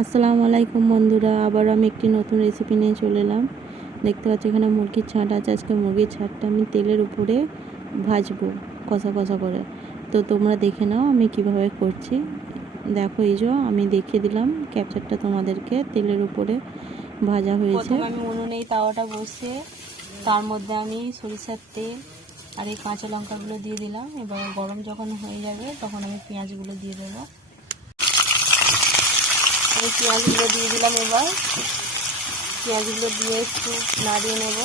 আসসালামু আলাইকুম বন্ধুরা, আবার আমি একটি নতুন রেসিপি নিয়ে চলে এলাম। দেখতে পাচ্ছি এখানে মুরগির ছাট আছে। আজকে মুরগির ছাটটা আমি তেলের উপরে ভাজবো কষা কষা করে। তো তোমরা দেখে নাও আমি কিভাবে করছি। দেখো এই যে আমি দেখিয়ে দিলাম ক্যাপচারটা তোমাদেরকে। তেলের উপরে ভাজা হয়েছে। প্রথমে আমি উনুনে তাওয়াটা বসিয়ে তার মধ্যে আমি সরিষার তেল আর এই কাঁচা লঙ্কাগুলো দিয়ে দিলাম। এবার গরম যখন হয়ে যাবে তখন আমি পেঁয়াজগুলো দিয়ে দেবো। আমি পেঁয়াজগুলো দিয়ে দিলাম। এবার পেঁয়াজগুলো দিয়ে একটু নাড়িয়ে নেব।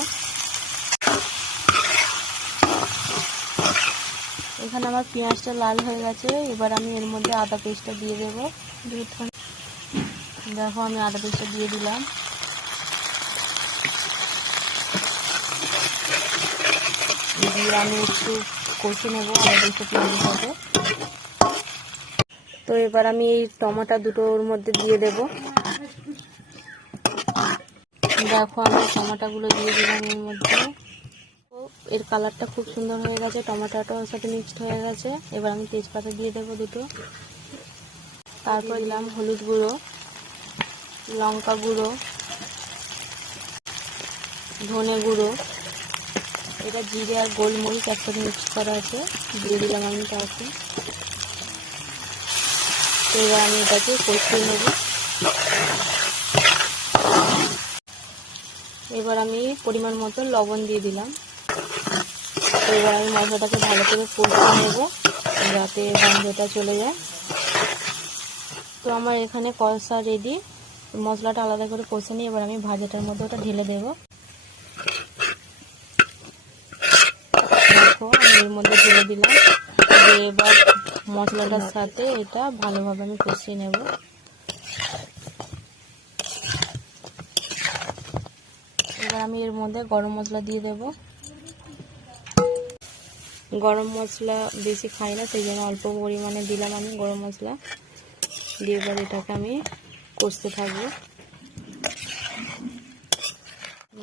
এখানে আমার পেঁয়াজটা লাল হয়ে গেছে। এবার আমি এর মধ্যে আদা পেস্টটা দিয়ে দেবো। দেখো আমি আদা পেস্টটা দিয়ে দিলাম। দিয়ে আমি একটু কষে নেব আদা পেস্টটা পেঁয়াজের সাথে। তো এবার আমি এই টমেটো দুটোর মধ্যে দিয়ে দেব। দেখো আমি টমেটোগুলো দিয়ে দিলাম এর মধ্যে। এর কালারটা খুব সুন্দর হয়ে গেছে, টমেটোটার সাথে মিক্সড হয়ে গেছে। এবার আমি তেজপাতা দিয়ে দেবো দুটো। তারপর দিলাম হলুদ গুঁড়ো, লঙ্কা গুঁড়ো, ধনে গুঁড়ো, এটা জিরে আর গোলমরিচ একসাথে মিক্স করা আছে, দিয়ে দিলাম আমি তাকে। এবার আমি এটাকে কষিয়ে নেব। এবার আমি পরিমাণ মতো লবণ দিয়ে দিলাম। এবার আমি মশলাটাকে ভালো করে কষিয়ে নেব যাতে গন্ধটা চলে যায়। তো আমার এখানে কষা রেডি। মশলাটা আলাদা করে কষে নিয়ে এবার আমি ভাজাটার মধ্যে ওটা ঢেলে দেবো। দেখো আমি এর মধ্যে ঢেলে দিলাম। এবার মশলাটার সাথে এটা ভালোভাবে আমি কষিয়ে নেব। এবার আমি এর মধ্যে গরম মশলা দিয়ে দেব। গরম মশলা বেশি খাই না, সেই জন্য অল্প পরিমাণে দিলাম আমি গরম মশলা দিয়ে। এবার এটাকে আমি কষতে থাকবো।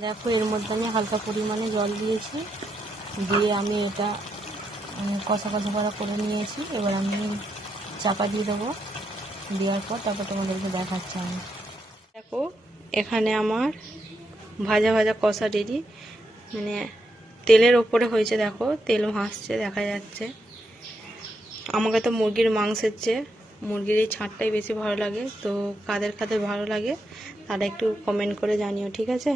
দেখো এর মধ্যে আমি হালকা পরিমাণে জল দিয়েছি, দিয়ে আমি এটা কষা কষা করে নিয়েছি। এবার আমি চাপা দিয়ে দেবো। দেওয়ার পর তারপর তোমাদেরকে দেখাচ্ছি আমি। দেখো এখানে আমার ভাজা ভাজা কষা রেডি, মানে তেলের ওপরে হয়েছে। দেখো তেল ভাসছে দেখা যাচ্ছে। আমাকে তো মুরগির মাংসের চেয়ে মুরগির এই ছাঁটটাই বেশি ভালো লাগে। তো কাদের কাদের ভালো লাগে তারা একটু কমেন্ট করে জানিও, ঠিক আছে।